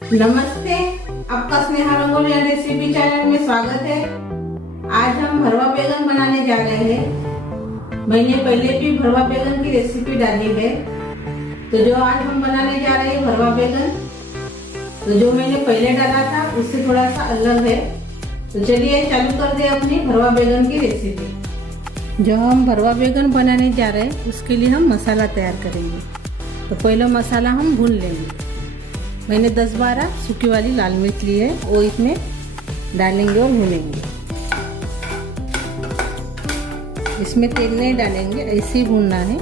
नमस्ते, आपका Sneha rangoli and recipe channel में स्वागत है। आज हम भरवा बैगन बनाने जा रहे हैं। मैंने पहले भी भरवा बैगन की रेसिपी डाली है, तो जो आज हम बनाने जा रहे हैं भरवा बैगन, तो जो मैंने पहले डाला था उससे थोड़ा सा अलग है। तो चलिए चालू कर दे अपनी भरवा बैगन की रेसिपी। जो हम भरवा बैगन बनाने जा रहे हैं उसके लिए हम मसाला तैयार करेंगे। तो पहले मसाला हम भून लेंगे। मैंने 10-12 सूखी वाली लाल मिर्च ली है, वो इसमें डालेंगे और भूनेंगे। इसमें तेल नहीं डालेंगे, ऐसे ही भूनना है।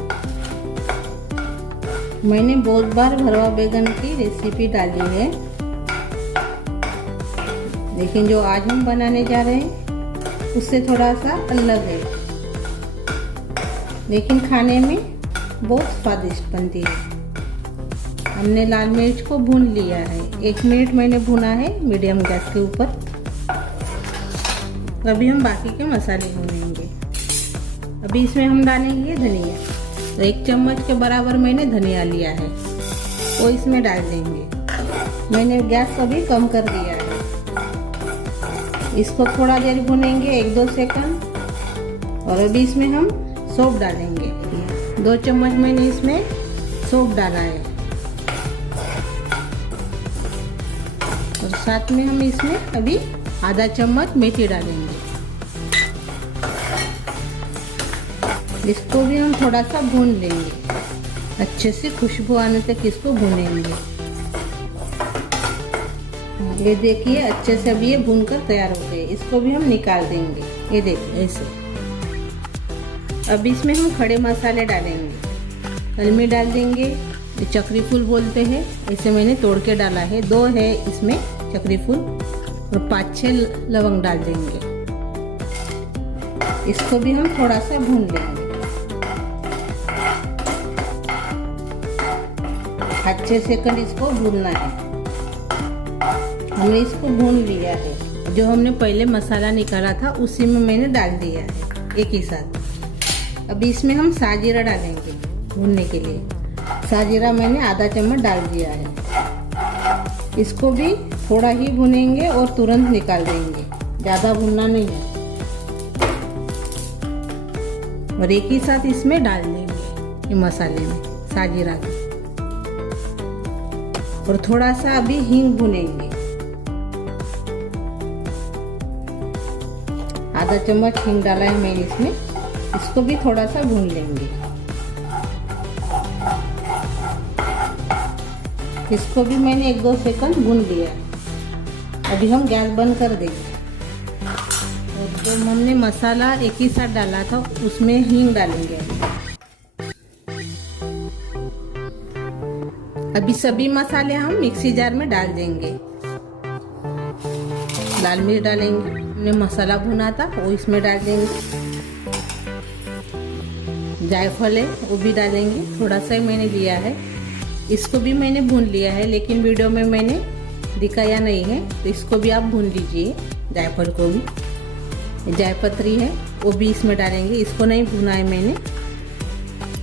मैंने बहुत बार भरवा बैगन की रेसिपी डाली है, लेकिन जो आज हम बनाने जा रहे हैं उससे थोड़ा सा अलग है, लेकिन खाने में बहुत स्वादिष्ट बनती है। हमने लाल मिर्च को भून लिया है, 1 मिनट मैंने भुना है मीडियम गैस के ऊपर। अभी हम बाकी के मसाले भूनेंगे। अभी इसमें हम डालेंगे धनिया। तो 1 चम्मच के बराबर मैंने धनिया लिया है, वो इसमें डाल देंगे। मैंने गैस अभी कम कर दिया है। इसको थोड़ा देर भुनेंगे, 1-2 सेकंड। और अभी इसमें हम सौंफ डालेंगे। 2 चम्मच मैंने इसमें सौंफ डाला है, और साथ में हम इसमें अभी आधा चम्मच मेथी डालेंगे। इसको भी हम थोड़ा सा भून लेंगे, अच्छे से खुशबू आने तक इसको भूनेंगे। ये देखिए अच्छे से अभी ये भूनकर तैयार हो गए। इसको भी हम निकाल देंगे। ये देखिए ऐसे। अब इसमें हम खड़े मसाले डालेंगे। कलमी डाल देंगे, चक्री फूल बोलते हैं, इसे मैंने तोड़ के डाला है। 2 है इसमें चक्री फूल, और 5-6 लवंग डाल देंगे। इसको भी हम थोड़ा सा भून लेंगे। अच्छे सेकंड इसको भूनना है। हमने इसको भून लिया है। जो हमने पहले मसाला निकाला था उसी में मैंने डाल दिया है एक ही साथ। अभी इसमें हम साजीरा डालेंगे भूनने के लिए। साजीरा मैंने आधा चम्मच डाल दिया है। इसको भी थोड़ा ही भुनेंगे और तुरंत निकाल देंगे, ज़्यादा भुनना नहीं है। और एक ही साथ इसमें डाल देंगे ये मसाले में साजीरा भी। और थोड़ा सा अभी हींग भुनेंगे। आधा चम्मच हींग डाला है मैंने इसमें। इसको भी थोड़ा सा भून लेंगे। इसको भी मैंने 1-2 सेकंड भून लिया। अभी हम गैस बंद कर देंगे। और जो हमने मसाला एक ही साथ डाला था उसमें हींग डालेंगे। अभी सभी मसाले हम मिक्सी जार में डाल देंगे। लाल मिर्च डालेंगे, हमने मसाला भुना था वो इसमें डाल देंगे। जायफल है वो भी डालेंगे, थोड़ा सा ही मैंने लिया है। इसको भी मैंने भून लिया है, लेकिन वीडियो में मैंने दिखाया नहीं है, तो इसको भी आप भून लीजिए। जायफल को भी, जायपत्री है वो भी इसमें डालेंगे। इसको नहीं भुना है मैंने।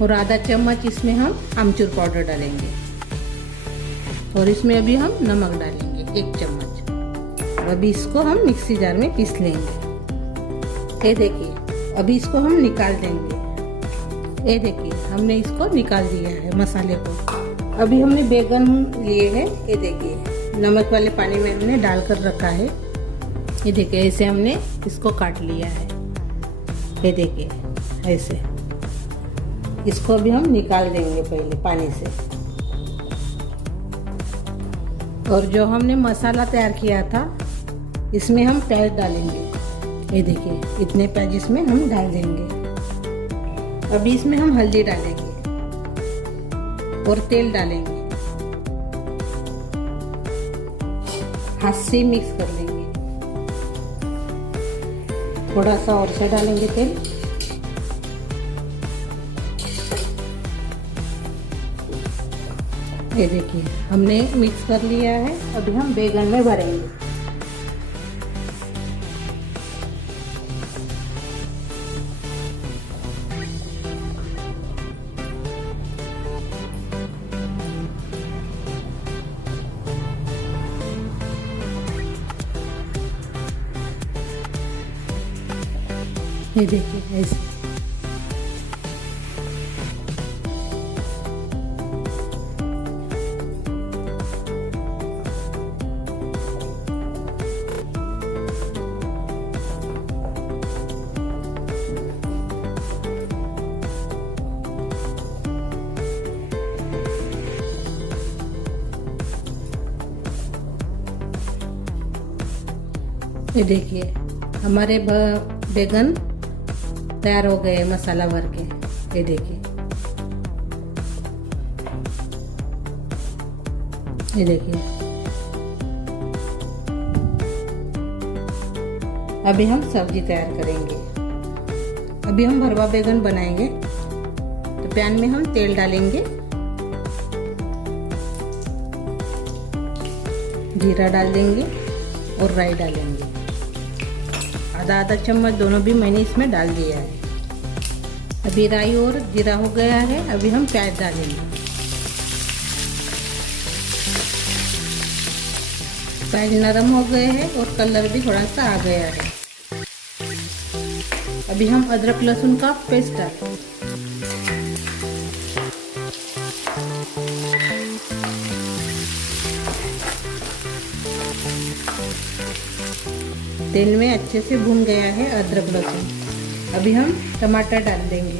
और आधा चम्मच इसमें हम आमचूर पाउडर डालेंगे। और इसमें अभी हम नमक डालेंगे 1 चम्मच। और अभी इसको हम मिक्सी जार में पीस लेंगे। ये देखिए अभी इसको हम निकाल देंगे। ये देखिए हमने इसको निकाल दिया है मसाले को। अभी हमने बैगन लिए हैं, ये देखिए नमक वाले पानी में हमने डालकर रखा है। ये देखिए ऐसे हमने इसको काट लिया है। ये देखिए ऐसे। इसको भी हम निकाल देंगे पहले पानी से। और जो हमने मसाला तैयार किया था इसमें हम प्याज डालेंगे। ये देखिए इतने प्याज इसमें हम डाल देंगे। अभी इसमें हम हल्दी डालेंगे और तेल डालेंगे। हाथ से मिक्स कर लेंगे। थोड़ा सा और से डालेंगे तेल। ये देखिए हमने मिक्स कर लिया है। अभी हम बैगन में भरेंगे। ये देखिए ऐसे। ये देखिए हमारे बैगन तैयार हो गए मसाला भर के। ये देखिए, ये देखिए। अभी हम सब्जी तैयार करेंगे। अभी हम भरवा बैगन बनाएंगे। तो पैन में हम तेल डालेंगे, जीरा डाल देंगे और राई डालेंगे। आधा आधा चम्मच दोनों भी मैंने इसमें डाल दिया है। अभी राई और जीरा हो गया है। अभी हम प्याज डालेंगे। प्याज नरम हो गए हैं और कलर भी थोड़ा सा आ गया है। अभी हम अदरक लहसुन का पेस्ट डालेंगे। तेल में अच्छे से भून गया है अदरक लहसुन। अभी हम टमाटर डाल देंगे।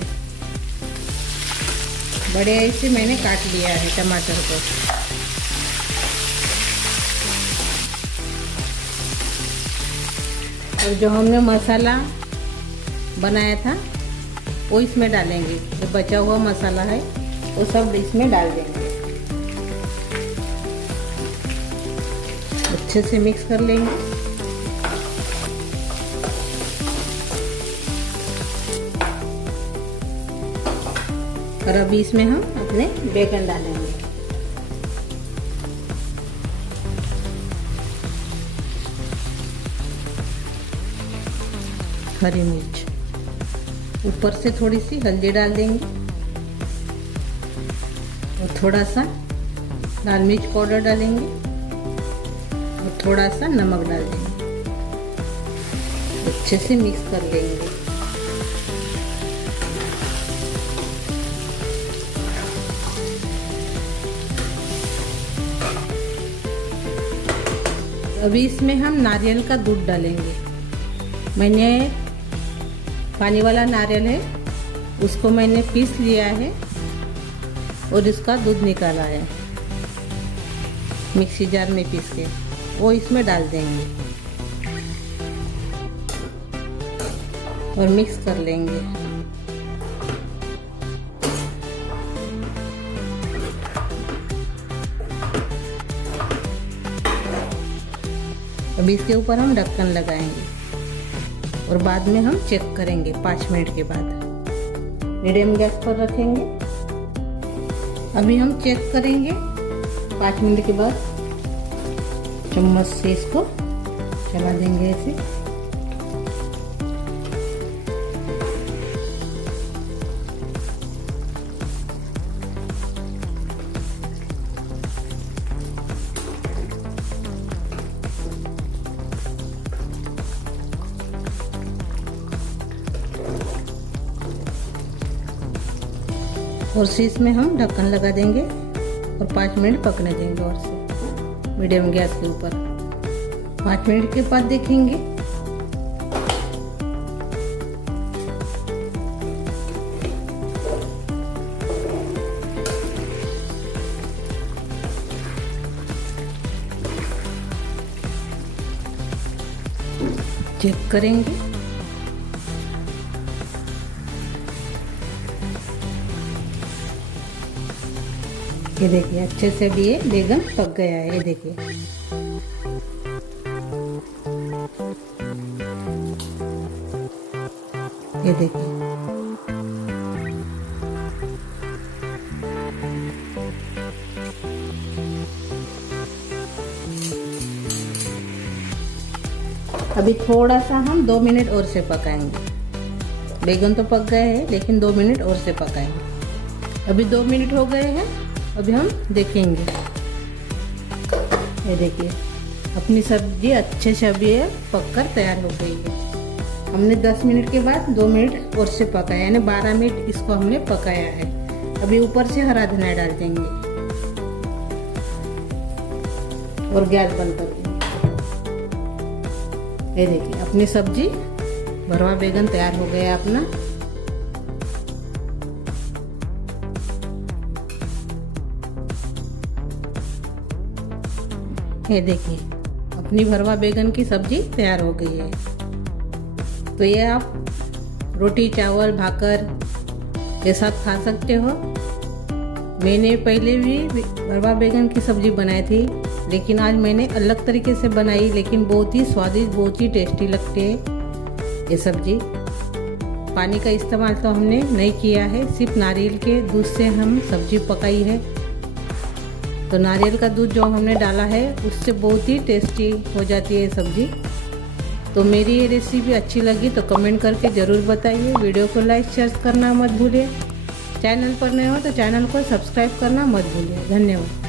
बड़े ऐसे मैंने काट लिया है टमाटर को। और जो हमने मसाला बनाया था वो इसमें डालेंगे। जो बचा हुआ मसाला है वो सब इसमें डाल देंगे। अच्छे से मिक्स कर लेंगे। और अभी इसमें हम अपने बैगन डालेंगे। हरी मिर्च, ऊपर से थोड़ी सी हल्दी डाल देंगे और थोड़ा सा लाल मिर्च पाउडर डालेंगे और थोड़ा सा नमक डाल देंगे। अच्छे से मिक्स कर लेंगे। अभी इसमें हम नारियल का दूध डालेंगे। मैंने पानी वाला नारियल है, उसको मैंने पीस लिया है और इसका दूध निकाला है मिक्सी जार में पीस के, वो इसमें डाल देंगे और मिक्स कर लेंगे। अभी इसके ऊपर हम ढक्कन लगाएंगे और बाद में हम चेक करेंगे 5 मिनट के बाद। मीडियम गैस पर रखेंगे। अभी हम चेक करेंगे 5 मिनट के बाद। चम्मच से इसको चला देंगे ऐसे। और शीश में हम ढक्कन लगा देंगे और 5 मिनट पकने देंगे और से मीडियम गैस के ऊपर। 5 मिनट के बाद देखेंगे। चेक करेंगे। ये देखिए अच्छे से भी ये बैगन पक गया है। ये देखिए, ये देखिए। अभी थोड़ा सा हम 2 मिनट और से पकाएंगे। बैगन तो पक गए हैं लेकिन 2 मिनट और से पकाएंगे। अभी 2 मिनट हो गए हैं। अभी हम देखेंगे। ये देखिए अपनी सब्जी अच्छे से अभी पककर तैयार हो गई है। हमने 10 मिनट के बाद 2 मिनट और से पकाया, यानी 12 मिनट इसको हमने पकाया है। अभी ऊपर से हरा धनिया डाल देंगे और गैस बंद कर देंगे। ये देखिए अपनी सब्जी भरवा बैगन तैयार हो गया अपना। ये देखिए अपनी भरवा बैगन की सब्जी तैयार हो गई है। तो ये आप रोटी चावल भाकर के साथ खा सकते हो। मैंने पहले भी भरवा बैगन की सब्जी बनाई थी, लेकिन आज मैंने अलग तरीके से बनाई, लेकिन बहुत ही स्वादिष्ट, बहुत ही टेस्टी लगती है ये सब्जी। पानी का इस्तेमाल तो हमने नहीं किया है, सिर्फ नारियल के दूध से हम सब्जी पकाई है। तो नारियल का दूध जो हमने डाला है उससे बहुत ही टेस्टी हो जाती है ये सब्जी। तो मेरी ये रेसिपी अच्छी लगी तो कमेंट करके ज़रूर बताइए। वीडियो को लाइक शेयर करना मत भूलिए। चैनल पर नए हो तो चैनल को सब्सक्राइब करना मत भूलिए। धन्यवाद।